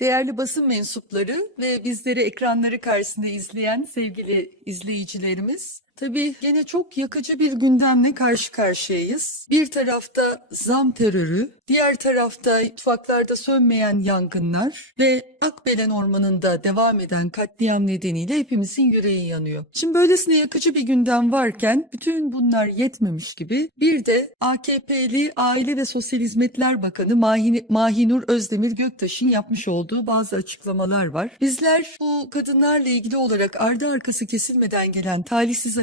Değerli basın mensupları ve bizleri ekranları karşısında izleyen sevgili izleyicilerimiz, tabii gene çok yakıcı bir gündemle karşı karşıyayız. Bir tarafta zam terörü, diğer tarafta mutfaklarda sönmeyen yangınlar ve Akbelen Ormanı'nda devam eden katliam nedeniyle hepimizin yüreği yanıyor. Şimdi böylesine yakıcı bir gündem varken bütün bunlar yetmemiş gibi bir de AKP'li Aile ve Sosyal Hizmetler Bakanı Mahin- Mahinur Özdemir Göktaş'ın yapmış olduğu bazı açıklamalar var. Bizler bu kadınlarla ilgili olarak ardı arkası kesilmeden gelen talihsiz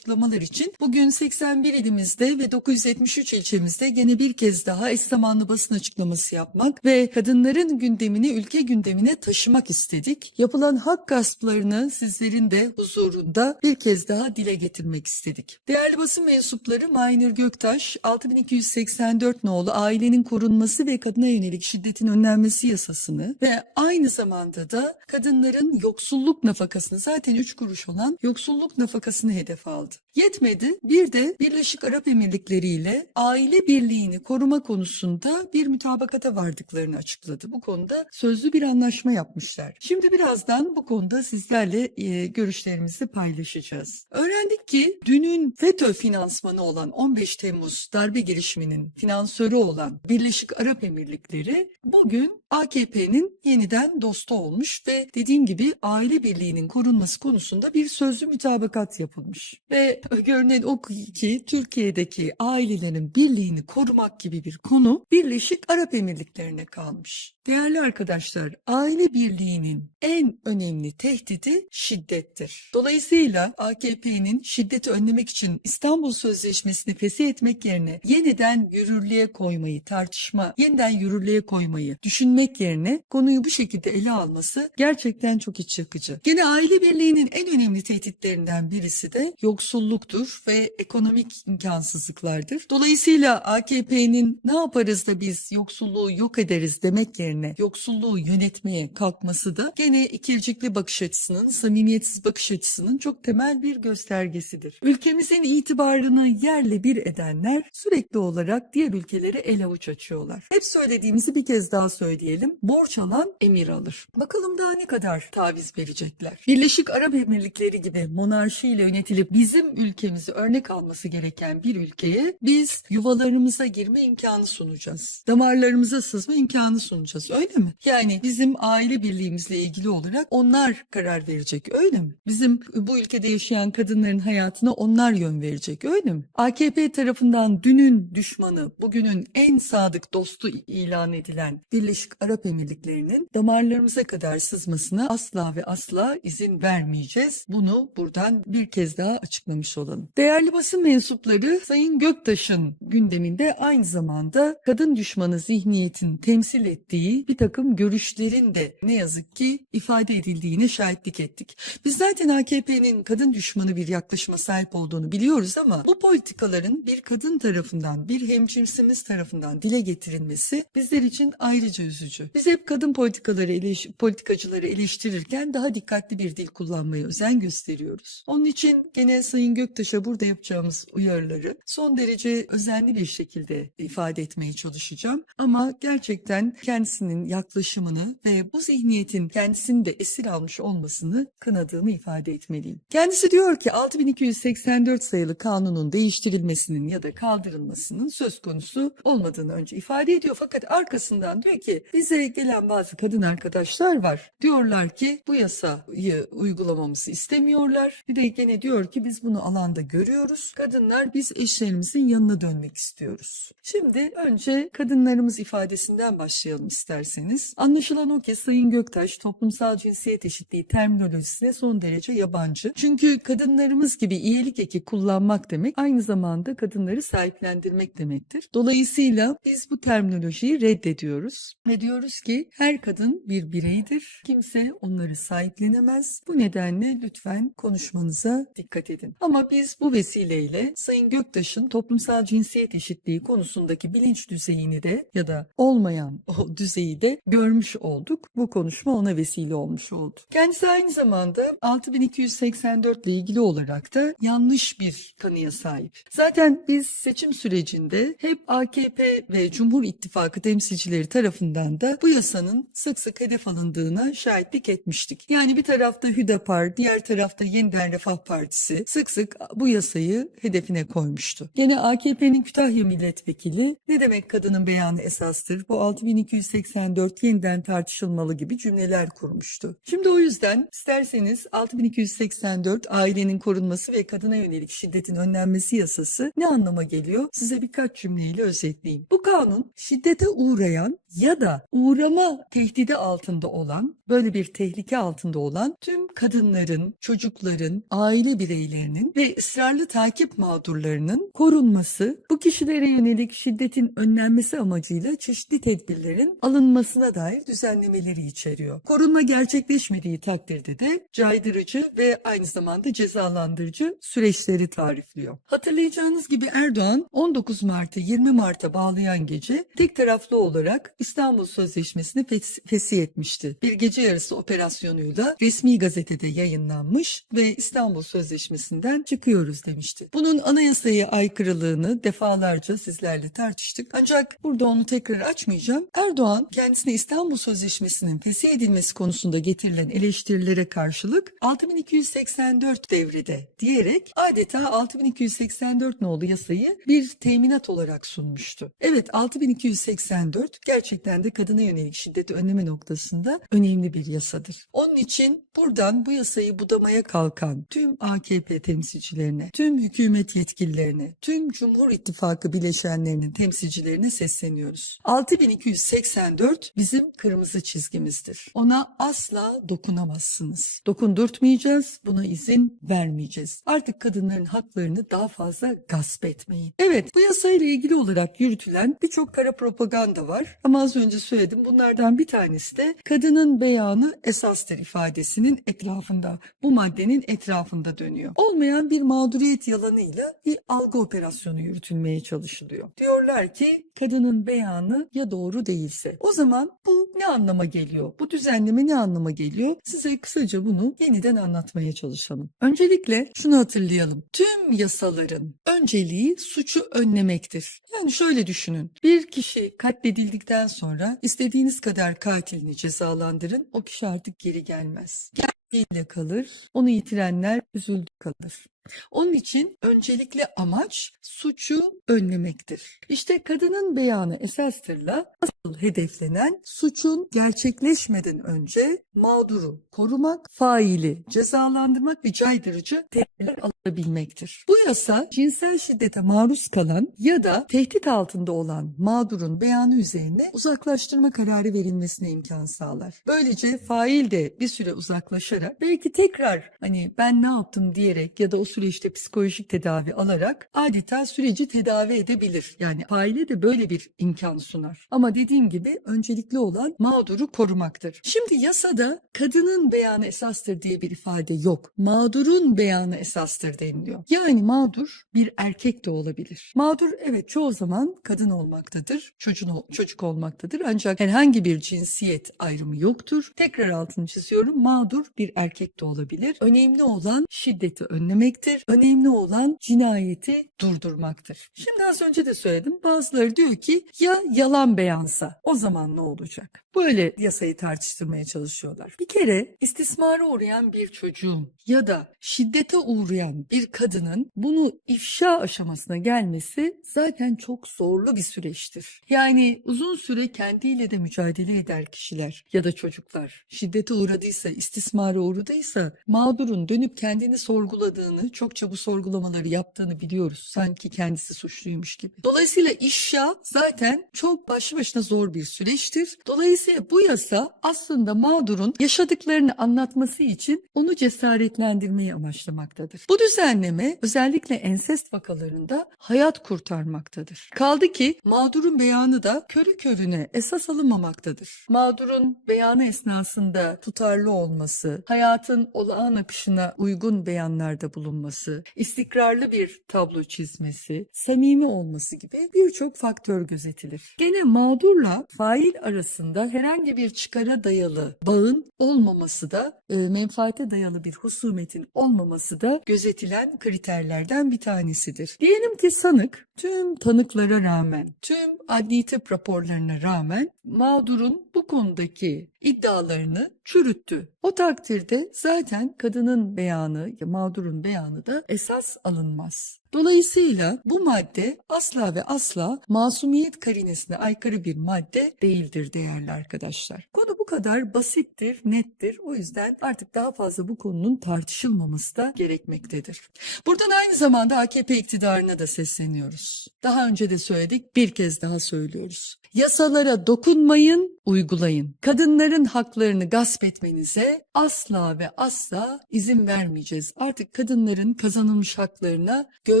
için bugün 81 ilimizde ve 973 ilçemizde gene bir kez daha eş zamanlı basın açıklaması yapmak ve kadınların gündemini ülke gündemine taşımak istedik. Yapılan hak gasplarını sizlerin de huzurunda bir kez daha dile getirmek istedik. Değerli basın mensupları Maynur Göktaş 6284 nolu ailenin korunması ve kadına yönelik şiddetin önlenmesi yasasını ve aynı zamanda da kadınların yoksulluk nafakasını zaten 3 kuruş olan yoksulluk nafakasını hedef aldı. Yetmedi bir de Birleşik Arap Emirlikleri ile aile birliğini koruma konusunda bir mütabakata vardıklarını açıkladı. Bu konuda sözlü bir anlaşma yapmışlar. Şimdi birazdan bu konuda sizlerle e, görüşlerimizi paylaşacağız. Öğrendik ki dünün FETÖ finansmanı olan 15 Temmuz darbe girişiminin finansörü olan Birleşik Arap Emirlikleri bugün AKP'nin yeniden dostu olmuş ve dediğim gibi aile birliğinin korunması konusunda bir sözlü mütabakat yapılmış. Ve görünen o ki Türkiye'deki ailelerin birliğini korumak gibi bir konu Birleşik Arap Emirlikleri'ne kalmış. Değerli arkadaşlar, aile birliğinin en önemli tehdidi şiddettir. Dolayısıyla AKP'nin şiddeti önlemek için İstanbul Sözleşmesi'ni fesih etmek yerine yeniden yürürlüğe koymayı, tartışma, yeniden yürürlüğe koymayı düşünmek yerine konuyu bu şekilde ele alması gerçekten çok iç yakıcı. Gene aile birliğinin en önemli tehditlerinden birisi de yoksulluktur ve ekonomik imkansızlıklardır. Dolayısıyla AKP'nin ne yaparız da biz yoksulluğu yok ederiz demek yerine yoksulluğu yönetmeye kalkması da gene ikircikli bakış açısının, samimiyetsiz bakış açısının çok temel bir göstergesidir. Ülkemizin itibarını yerle bir edenler sürekli olarak diğer ülkelere el avuç açıyorlar. Hep söylediğimizi bir kez daha söyleyelim. Borç alan emir alır. Bakalım daha ne kadar taviz verecekler. Birleşik Arap Emirlikleri gibi monarşiyle yönetilip bizim ülkemizi örnek alması gereken bir ülkeye biz yuvalarımıza girme imkanı sunacağız. Damarlarımıza sızma imkanı sunacağız. Öyle mi? Yani bizim aile birliğimizle ilgili olarak onlar karar verecek. Öyle mi? Bizim bu ülkede yaşayan kadınların hayatına onlar yön verecek. Öyle mi? AKP tarafından dünün düşmanı, bugünün en sadık dostu ilan edilen Birleşik Arap Emirlikleri'nin damarlarımıza kadar sızmasına asla ve asla izin vermeyeceğiz. Bunu buradan bir kez daha açıklamış olalım. Değerli basın mensupları Sayın Göktaş'ın gündeminde aynı zamanda kadın düşmanı zihniyetin temsil ettiği bir takım görüşlerin de ne yazık ki ifade edildiğine şahitlik ettik. Biz zaten AKP'nin kadın düşmanı bir yaklaşıma sahip olduğunu biliyoruz ama bu politikaların bir kadın tarafından, bir hemcinsimiz tarafından dile getirilmesi bizler için ayrıca üzücü. Biz hep kadın politikaları eleş- politikacıları eleştirirken daha dikkatli bir dil kullanmaya özen gösteriyoruz. Onun için Sayın Göktaş'a burada yapacağımız uyarıları son derece özenli bir şekilde ifade etmeye çalışacağım. Ama gerçekten kendisinin yaklaşımını ve bu zihniyetin kendisini de esir almış olmasını kınadığımı ifade etmeliyim. Kendisi diyor ki 6284 sayılı kanunun değiştirilmesinin ya da kaldırılmasının söz konusu olmadığını önce ifade ediyor. Fakat arkasından diyor ki bize gelen bazı kadın arkadaşlar var. Diyorlar ki bu yasayı uygulamamızı istemiyorlar. Bir de gene diyor ki biz bunu alanda görüyoruz. Kadınlar biz eşlerimizin yanına dönmek istiyoruz. Şimdi önce kadınlarımız ifadesinden başlayalım isterseniz. Anlaşılan o ki Sayın Göktaş toplumsal cinsiyet eşitliği terminolojisine son derece yabancı. Çünkü kadınlarımız gibi iyilik eki kullanmak demek aynı zamanda kadınları sahiplendirmek demektir. Dolayısıyla biz bu terminolojiyi reddediyoruz ve diyoruz ki her kadın bir bireydir. Kimse onları sahiplenemez. Bu nedenle lütfen konuşmanıza dikkat edin. Edin. Ama biz bu vesileyle Sayın Göktaş'ın toplumsal cinsiyet eşitliği konusundaki bilinç düzeyini de ya da olmayan o düzeyi de görmüş olduk. Bu konuşma ona vesile olmuş oldu. Kendisi aynı zamanda 6284 ile ilgili olarak da yanlış bir kanıya sahip. Zaten biz seçim sürecinde hep AKP ve Cumhur İttifakı temsilcileri tarafından da bu yasanın sık sık hedef alındığına şahitlik etmiştik. Yani bir tarafta Hüdapar, diğer tarafta Yeniden Refah Partisi sık sık bu yasayı hedefine koymuştu. Gene AKP'nin Kütahya Milletvekili ne demek kadının beyanı esastır? Bu 6284 yeniden tartışılmalı gibi cümleler kurmuştu. Şimdi o yüzden isterseniz 6284 ailenin korunması ve kadına yönelik şiddetin önlenmesi yasası ne anlama geliyor? Size birkaç cümleyle özetleyeyim. Bu kanun şiddete uğrayan ya da uğrama tehdidi altında olan, böyle bir tehlike altında olan tüm kadınların, çocukların, aile bireylerinin ve ısrarlı takip mağdurlarının korunması, bu kişilere yönelik şiddetin önlenmesi amacıyla çeşitli tedbirlerin alınmasına dair düzenlemeleri içeriyor. Korunma gerçekleşmediği takdirde de caydırıcı ve aynı zamanda cezalandırıcı süreçleri tarifliyor. Hatırlayacağınız gibi Erdoğan 19 Mart'ı 20 Mart'a bağlayan gece tek taraflı olarak İstanbul Sözleşmesi'ni fes- fesih etmişti. Bir gece yarısı operasyonuyla resmi gazetede yayınlanmış ve İstanbul Sözleşmesi'nden çıkıyoruz demişti. Bunun anayasaya aykırılığını defalarca sizlerle tartıştık. Ancak burada onu tekrar açmayacağım. Erdoğan kendisine İstanbul Sözleşmesi'nin fesih edilmesi konusunda getirilen eleştirilere karşılık 6284 devrede diyerek adeta 6284 nolu yasayı bir teminat olarak sunmuştu. Evet 6284 gerçekten de kadına yönelik şiddeti önleme noktasında önemli bir yasadır. Onun için buradan bu yasayı budamaya kalkan tüm AKP temsilcilerine, tüm hükümet yetkililerine, tüm Cumhur İttifakı bileşenlerinin temsilcilerine sesleniyoruz. 6284 bizim kırmızı çizgimizdir. Ona asla dokunamazsınız. Dokundurtmayacağız, buna izin vermeyeceğiz. Artık kadınların haklarını daha fazla gasp etmeyin. Evet, bu yasayla ilgili olarak yürütülen birçok kara propaganda var. Ama az önce söyledim bunlardan bir tanesi de kadının beyanı esastır ifadesinin etrafında, bu maddenin etrafında dönüyor. Olmayan bir mağduriyet yalanıyla bir algı operasyonu yürütülmeye çalışılıyor. Diyorlar ki kadının beyanı ya doğru değilse. O zaman bu ne anlama geliyor? Bu düzenleme ne anlama geliyor? Size kısaca bunu yeniden anlatmaya çalışalım. Öncelikle şunu hatırlayalım. Tüm yasaların önceliği suçu önlemektir. Yani şöyle düşünün. Bir kişi katledildikten sonra istediğiniz kadar katilini cezalandırın. O kişi artık geri gelmez. Geldiğiyle kalır. Onu yitirenler üzüldü kalır. Onun için öncelikle amaç suçu önlemektir. İşte kadının beyanı esastırla asıl hedeflenen suçun gerçekleşmeden önce mağduru korumak, faili cezalandırmak ve caydırıcı tedbirler alabilmektir. Bu yasa cinsel şiddete maruz kalan ya da tehdit altında olan mağdurun beyanı üzerine uzaklaştırma kararı verilmesine imkan sağlar. Böylece fail de bir süre uzaklaşarak belki tekrar hani ben ne yaptım diyerek ya da o süreçte psikolojik tedavi alarak adeta süreci tedavi edebilir. Yani faile de böyle bir imkan sunar. Ama dediğim gibi öncelikli olan mağduru korumaktır. Şimdi yasada kadının beyanı esastır diye bir ifade yok. Mağdurun beyanı esastır deniliyor. Yani mağdur bir erkek de olabilir. Mağdur evet çoğu zaman kadın olmaktadır, çocuğun, çocuk olmaktadır. Ancak herhangi bir cinsiyet ayrımı yoktur. Tekrar altını çiziyorum. Mağdur bir erkek de olabilir. Önemli olan şiddeti önlemektir. Önemli olan cinayeti durdurmaktır. Şimdi az önce de söyledim. Bazıları diyor ki ya yalan beyansa o zaman ne olacak? Böyle yasayı tartıştırmaya çalışıyorlar. Bir kere istismara uğrayan bir çocuğun ya da şiddete uğrayan bir kadının bunu ifşa aşamasına gelmesi zaten çok zorlu bir süreçtir. Yani uzun süre kendiyle de mücadele eder kişiler ya da çocuklar şiddete uğradıysa, istismara uğradıysa mağdurun dönüp kendini sorguladığını, çokça bu sorgulamaları yaptığını biliyoruz. Sanki kendisi suçluymuş gibi. Dolayısıyla ifşa zaten çok başlı başına zor bir süreçtir. Dolayısıyla bu yasa aslında mağdurun yaşadıklarını anlatması için onu cesaretlendirmeyi amaçlamaktadır. Bu düzenleme özellikle ensest vakalarında hayat kurtarmaktadır. Kaldı ki mağdurun beyanı da körü körüne esas alınmamaktadır. Mağdurun beyanı esnasında tutarlı olması, hayatın olağan akışına uygun beyanlarda bulunması, olması, istikrarlı bir tablo çizmesi, samimi olması gibi birçok faktör gözetilir. Gene mağdurla fail arasında herhangi bir çıkara dayalı bağın olmaması da, e, menfaate dayalı bir husumetin olmaması da gözetilen kriterlerden bir tanesidir. Diyelim ki sanık tüm tanıklara rağmen, tüm adli tıp raporlarına rağmen mağdurun bu konudaki iddialarını çürüttü. O takdirde zaten kadının beyanı, mağdurun beyanı da esas alınmaz. Dolayısıyla bu madde asla ve asla masumiyet karinesine aykırı bir madde değildir değerli arkadaşlar. Konu bu kadar basittir, nettir. O yüzden artık daha fazla bu konunun tartışılmaması da gerekmektedir. Buradan aynı zamanda AKP iktidarına da sesleniyoruz. Daha önce de söyledik, bir kez daha söylüyoruz. Yasalara dokunmayın, uygulayın. Kadınların haklarını gasp etmenize asla ve asla izin vermeyeceğiz. Artık kadınların kazanılmış haklarına göz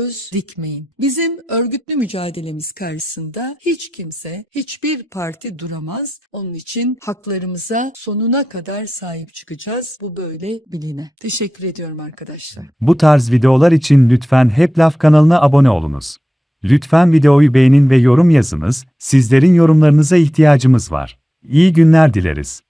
dikmeyin. Bizim örgütlü mücadelemiz karşısında hiç kimse, hiçbir parti duramaz. Onun için haklarımıza sonuna kadar sahip çıkacağız. Bu böyle biline. Teşekkür ediyorum arkadaşlar. Bu tarz videolar için lütfen Hep Laf kanalına abone olunuz. Lütfen videoyu beğenin ve yorum yazınız, sizlerin yorumlarınıza ihtiyacımız var. İyi günler dileriz.